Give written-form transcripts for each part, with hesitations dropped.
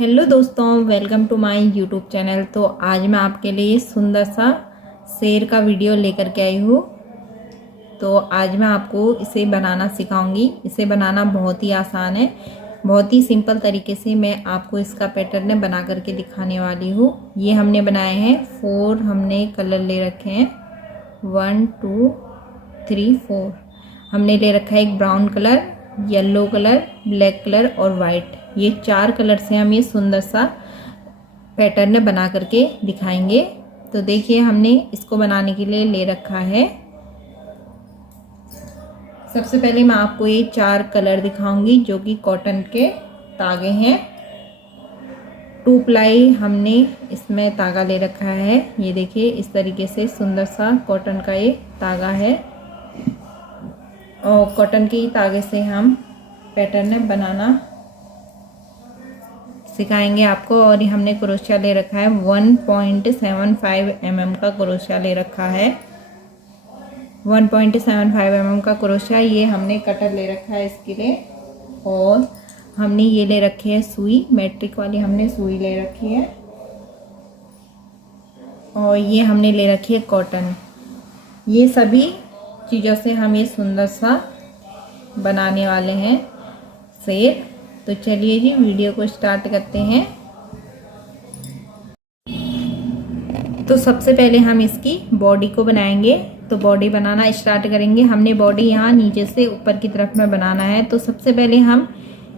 Hello दोस्तों, welcome to my YouTube channel. तो आज मैं आपके लिए सुंदर सा शेर का वीडियो लेकर के आई हूँ। तो आज मैं आपको इसे बनाना सिखाऊंगी। इसे बनाना बहुत ही आसान है, बहुत ही सिंपल तरीके से मैं आपको इसका पैटर्न बना करके दिखाने वाली हूँ। ये हमने बनाए हैं 4 हमने कलर ले रखे हैं, 1 2 3 4। हमने ले रखा है एक brown colour, yellow colour, black colour और वाइट। ये 4 कलर से हम ये सुंदर सा पैटर्न बना करके दिखाएंगे। तो देखिए हमने इसको बनाने के लिए ले रखा है। सबसे पहले मैं आपको ये 4 कलर दिखाऊंगी जो कि कॉटन के तागे हैं। 2 प्लाई हमने इसमें तागा ले रखा है। ये देखिए इस तरीके से सुंदर सा कॉटन का ये तागा है और कॉटन के तागे से हम पैटर्न बनाना सिखाएंगे आपको। और हमने क्रोशिया ले रखा है 1.75 mm का क्रोशिया ले रखा है। 1.75 mm का क्रोशिया। ये हमने कटर ले रखा है इसके लिए। और हमने ये ले रखी है सुई, मैट्रिक वाली हमने सुई ले रखी है। और ये हमने ले रखी है कॉटन। ये सभी चीज़ों से हम ये सुंदर सा बनाने वाले हैं शेर। तो चलिए जी वीडियो को स्टार्ट करते हैं। तो सबसे पहले हम इसकी बॉडी को बनाएंगे। तो बॉडी बनाना स्टार्ट करेंगे। हमने बॉडी यहाँ नीचे से ऊपर की तरफ में बनाना है। तो सबसे पहले हम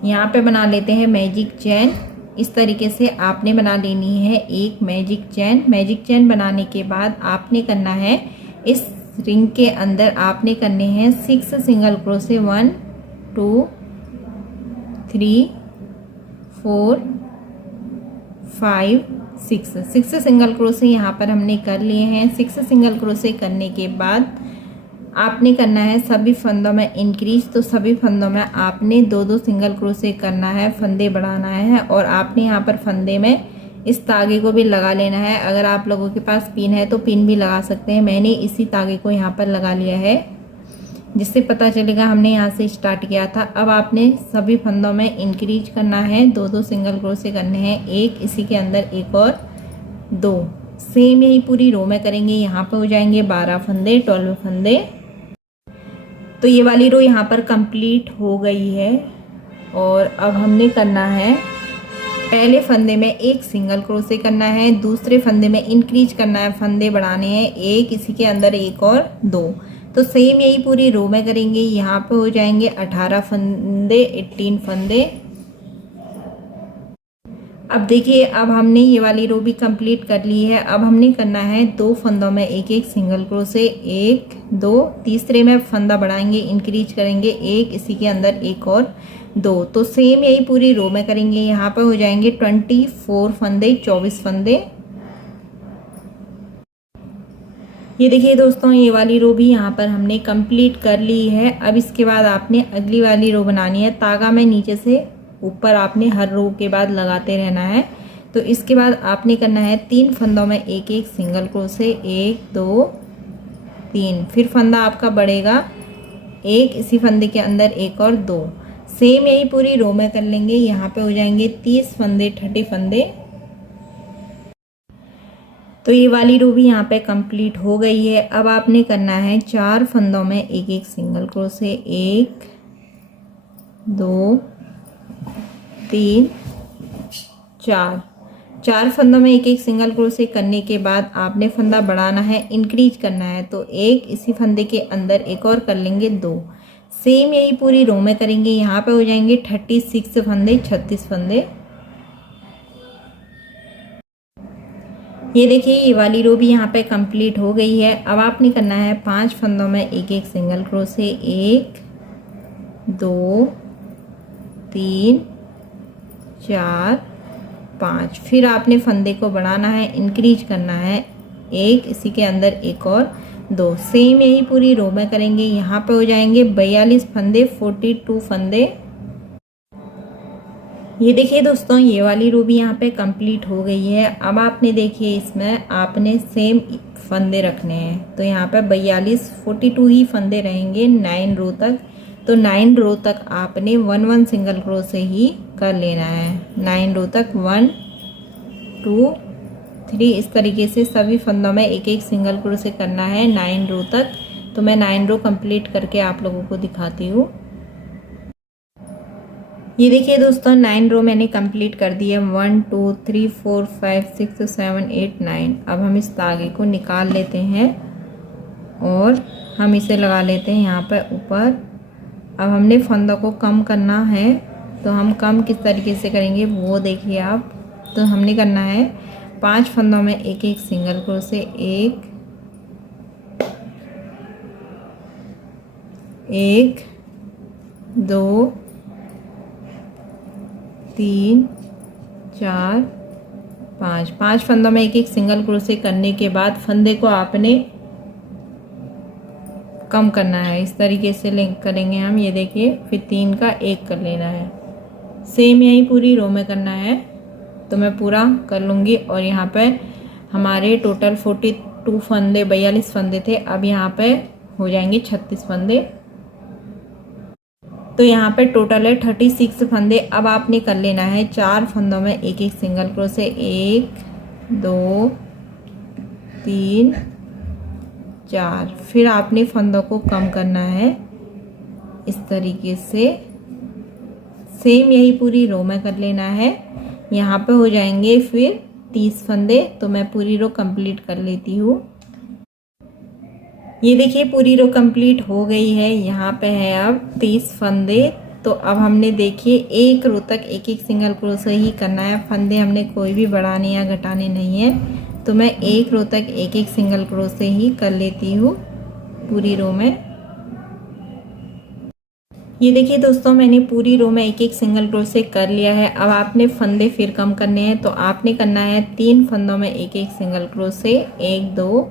यहाँ पे बना लेते हैं मैजिक चैन। इस तरीके से आपने बना लेनी है एक मैजिक चैन। मैजिक चैन बनाने के बाद आपने करना है इस रिंग के अंदर आपने करने हैं 6 सिंगल क्रोशे। 1 2 3 4 5 6 सिंगल क्रोशे यहाँ पर हमने कर लिए हैं। 6 सिंगल क्रोशे करने के बाद आपने करना है सभी फंदों में इंक्रीज। तो सभी फंदों में आपने 2-2 सिंगल क्रोशे करना है, फंदे बढ़ाना है। और आपने यहाँ पर फंदे में इस तागे को भी लगा लेना है। अगर आप लोगों के पास पिन है तो पिन भी लगा सकते हैं। मैंने इसी तागे को यहाँ पर लगा लिया है, जिससे पता चलेगा हमने यहाँ से स्टार्ट किया था। अब आपने सभी फंदों में इंक्रीज करना है, 2-2 सिंगल क्रोशे करने हैं, एक इसी के अंदर एक और 2। सेम यही पूरी रो में करेंगे। यहाँ पे हो जाएंगे 12 फंदे, 12 फंदे। तो ये वाली रो यहाँ पर कंप्लीट हो गई है। और अब हमने करना है पहले फंदे में एक सिंगल क्रोशे करना है, दूसरे फंदे में इंक्रीज करना है, फंदे बढ़ाने हैं, एक इसी के अंदर एक और 2। तो सेम यही पूरी रो में करेंगे। यहाँ पे हो जाएंगे 18 फंदे, 18 फंदे। अब देखिए अब हमने ये वाली रो भी कंप्लीट कर ली है। अब हमने करना है 2 फंदों में एक एक सिंगल क्रोशे, 1 2, तीसरे में फंदा बढ़ाएंगे, इंक्रीज करेंगे, एक इसी के अंदर एक और 2। तो सेम यही पूरी रो में करेंगे। यहाँ पे हो जाएंगे 24 फंदे, 24 फंदे। ये देखिए दोस्तों ये वाली रो भी यहाँ पर हमने कंप्लीट कर ली है। अब इसके बाद आपने अगली वाली रो बनानी है। तागा में नीचे से ऊपर आपने हर रो के बाद लगाते रहना है। तो इसके बाद आपने करना है 3 फंदों में एक एक सिंगल क्रोशे, 1 2 3। फिर फंदा आपका बढ़ेगा, एक इसी फंदे के अंदर एक और 2। सेम यही पूरी रो में कर लेंगे। यहाँ पे हो जाएंगे 30 फंदे, 30 फंदे। तो ये वाली रो भी यहाँ पे कंप्लीट हो गई है। अब आपने करना है 4 फंदों में एक एक सिंगल क्रोशे, 1 2 3 4। 4 फंदों में एक एक सिंगल क्रोशे करने के बाद आपने फंदा बढ़ाना है, इंक्रीज करना है। तो एक इसी फंदे के अंदर एक और कर लेंगे 2। सेम यही पूरी रो में करेंगे। यहाँ पे हो जाएंगे 36 फंदे, 36 फंदे। ये देखिए ये वाली रो भी यहाँ पे कंप्लीट हो गई है। अब आपने करना है 5 फंदों में एक एक सिंगल क्रोशे, 1 2 3 4 5। फिर आपने फंदे को बढ़ाना है, इंक्रीज करना है, एक इसी के अंदर एक और 2। सेम यही पूरी रो में करेंगे। यहाँ पे हो जाएंगे 42 फंदे, 42 फंदे। ये देखिए दोस्तों ये वाली रो भी यहाँ पे कंप्लीट हो गई है। अब आपने देखिए इसमें आपने सेम फंदे रखने हैं। तो यहाँ पे 42 42 ही फंदे रहेंगे 9 रो तक। तो 9 रो तक आपने 1 सिंगल क्रोशे ही कर लेना है। 9 रो तक 1 2 3 इस तरीके से सभी फंदों में एक एक सिंगल क्रोशे करना है 9 रो तक। तो मैं 9 रो कंप्लीट करके आप लोगों को दिखाती हूँ। ये देखिए दोस्तों 9 रो मैंने कंप्लीट कर दी है। 1 2 3 4 5 6 7 8 9। अब हम इस धागे को निकाल लेते हैं और हम इसे लगा लेते हैं यहाँ पर ऊपर। अब हमने फंदों को कम करना है, तो हम कम किस तरीके से करेंगे वो देखिए आप। तो हमने करना है 5 फंदों में एक एक सिंगल क्रोशे, 1 1 2 3 4 5 5 फंदों में एक एक सिंगल क्रोशे करने के बाद फंदे को आपने कम करना है। इस तरीके से लिंक करेंगे हम। ये देखिए फिर 3 का 1 कर लेना है। सेम यही पूरी रो में करना है। तो मैं पूरा कर लूँगी। और यहाँ पे हमारे टोटल 42 फंदे 42 फंदे थे। अब यहाँ पे हो जाएंगे 36 फंदे। तो यहाँ पे टोटल है 36 फंदे। अब आपने कर लेना है 4 फंदों में एक एक सिंगल क्रोशे, 1 2 3 4। फिर आपने फंदों को कम करना है इस तरीके से। सेम यही पूरी रो में कर लेना है। यहाँ पे हो जाएंगे फिर 30 फंदे। तो मैं पूरी रो कंप्लीट कर लेती हूँ। ये देखिए पूरी रो कंप्लीट हो गई है। यहाँ पे है अब 30 फंदे। तो अब हमने देखिए एक रो तक एक एक सिंगल क्रोशे ही करना है। फंदे हमने कोई भी बढ़ाने या घटाने नहीं है। तो मैं एक रो तक एक एक सिंगल क्रोशे ही कर लेती हूँ पूरी रो में। ये देखिए दोस्तों मैंने पूरी रो में एक एक सिंगल क्रोशे कर लिया है। अब आपने फंदे फिर कम करने हैं। तो आपने करना है 3 फंदों में एक एक सिंगल क्रोशे, 1 2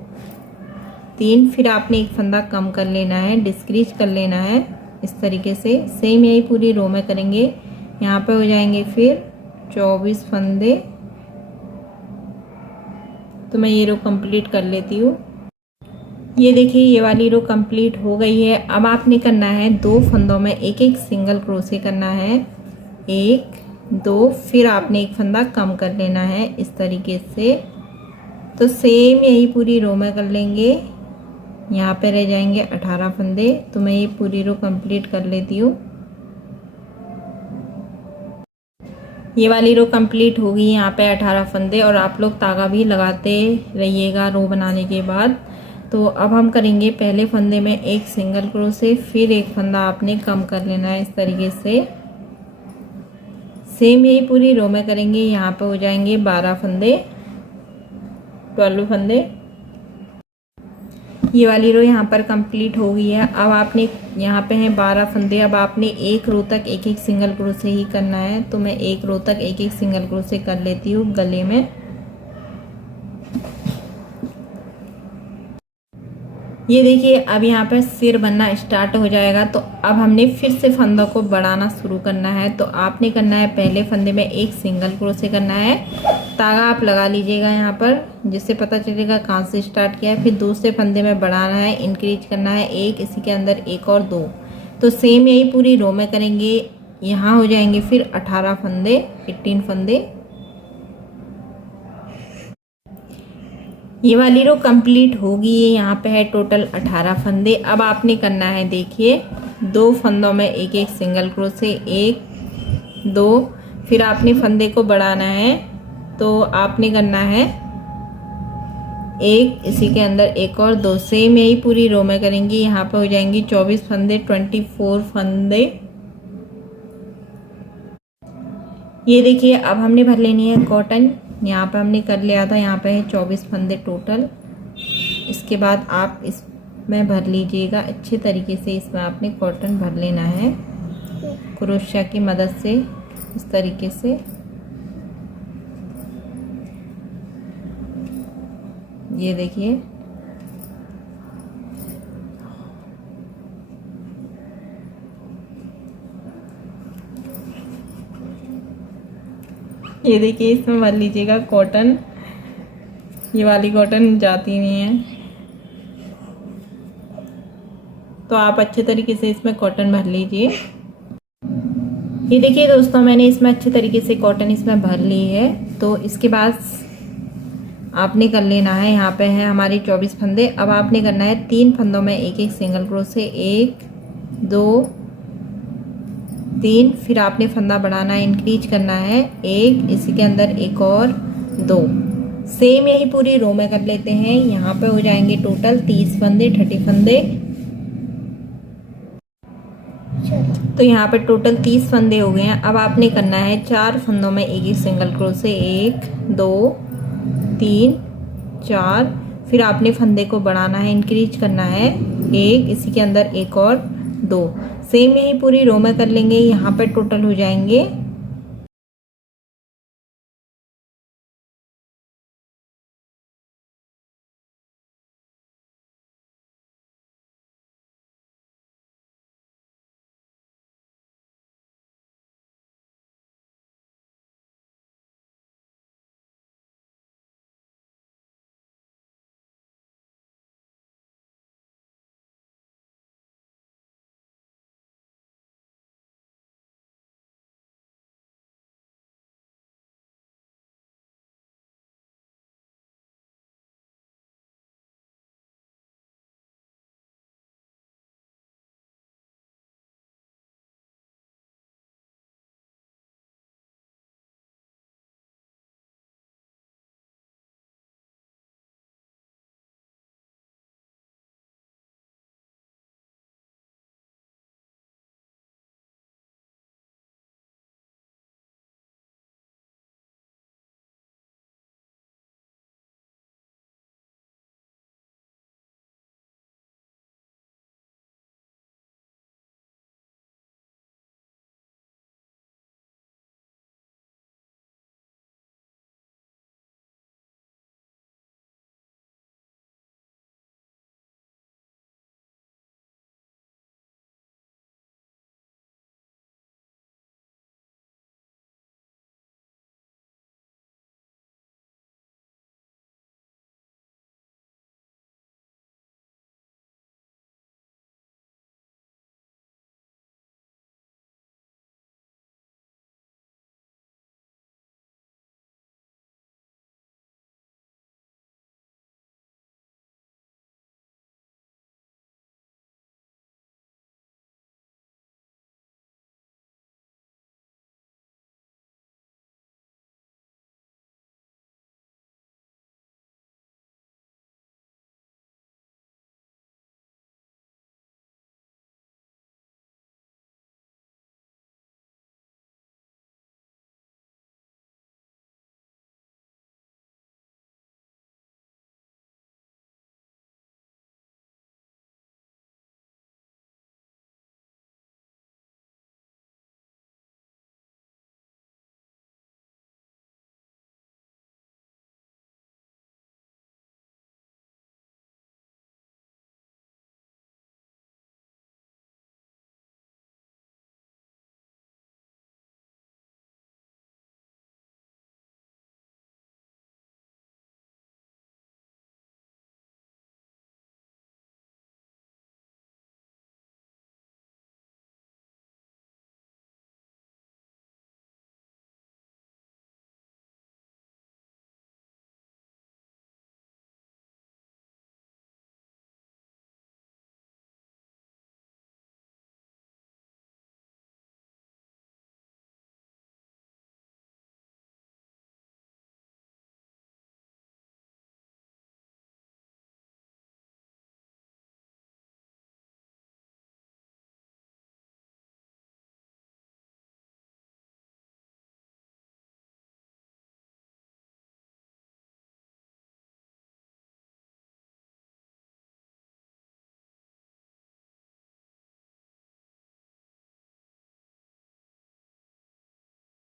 3। फिर आपने एक फंदा कम कर लेना है, डिस्क्रीज कर लेना है इस तरीके से। सेम यही पूरी रो में करेंगे। यहाँ पे हो जाएंगे फिर 24 फंदे। तो मैं ये रो कंप्लीट कर लेती हूँ। ये देखिए ये वाली रो कंप्लीट हो गई है। अब आपने करना है 2 फंदों में एक एक सिंगल क्रोशे करना है, 1 2। फिर आपने एक फंदा कम कर लेना है इस तरीके से। तो सेम यही पूरी रो में कर लेंगे। यहाँ पे रह जाएंगे 18 फंदे। तो मैं ये पूरी रो कंप्लीट कर लेती हूँ। ये वाली रो कंप्लीट होगी। यहाँ पे 18 फंदे। और आप लोग तागा भी लगाते रहिएगा रो बनाने के बाद। तो अब हम करेंगे पहले फंदे में एक सिंगल क्रोशे, फिर एक फंदा आपने कम कर लेना है इस तरीके से। सेम यही पूरी रो में करेंगे। यहाँ पे हो जाएंगे 12 फंदे, 12 फंदे। ये वाली रो यहाँ पर कंप्लीट हो गई है। अब आपने यहाँ पे हैं 12 फंदे। अब आपने एक रो तक एक एक सिंगल क्रोशे ही करना है। तो मैं एक रो तक एक एक सिंगल क्रोशे कर लेती हूँ गले में। ये देखिए अब यहाँ पर सिर बनना स्टार्ट हो जाएगा। तो अब हमने फिर से फंदों को बढ़ाना शुरू करना है। तो आपने करना है पहले फंदे में एक सिंगल क्रोशे करना है। तागा आप लगा लीजिएगा यहाँ पर, जिससे पता चलेगा कहाँ से स्टार्ट किया है। फिर दूसरे फंदे में बढ़ाना है, इंक्रीज करना है 1, इसी के अंदर 1 और 2। तो सेम यही पूरी रो में करेंगे। यहाँ हो जाएंगे फिर 18 फंदे, 18 फंदे। ये वाली रो कंप्लीट होगी। यहाँ पे है टोटल 18 फंदे। अब आपने करना है देखिए 2 फंदों में एक एक सिंगल क्रोशे, 1 2। फिर आपने फंदे को बढ़ाना है। तो आपने करना है 1, इसी के अंदर 1 और 2। सेम यही पूरी रो में करेंगे। यहाँ पे हो जाएंगी 24 फंदे, 24 फंदे। ये देखिए अब हमने भर लेनी है कॉटन। यहाँ पे हमने कर लिया था। यहाँ पे है 24 फंदे टोटल। इसके बाद आप इसमें भर लीजिएगा अच्छे तरीके से। इसमें आपने कॉटन भर लेना है क्रोशिया की मदद से इस तरीके से। ये देखिए ये देखिए इसमें भर लीजिएगा कॉटन। ये वाली कॉटन जाती नहीं है। तो आप अच्छे तरीके से इसमें कॉटन भर लीजिए। ये देखिए दोस्तों, मैंने इसमें अच्छे तरीके से कॉटन इसमें भर ली है। तो इसके बाद आपने कर लेना है, यहाँ पे है हमारे 24 फंदे। अब आपने करना है 3 फंदों में एक एक सिंगल क्रोशे, 1 2 3। फिर आपने फंदा बढ़ाना है, इंक्रीज करना है 1, इसी के अंदर एक और 2। सेम यही पूरी रो में कर लेते हैं। यहाँ पे हो जाएंगे टोटल 30 फंदे, 30 फंदे। तो यहाँ पे टोटल 30 फंदे हो गए हैं। अब आपने करना है 4 फंदों में एक एक सिंगल क्रोशे, 1 2 3 4। फिर आपने फंदे को बढ़ाना है, इंक्रीज करना है 1, इसी के अंदर एक और 2। सेम यही पूरी रो में कर लेंगे। यहाँ पे टोटल हो जाएंगे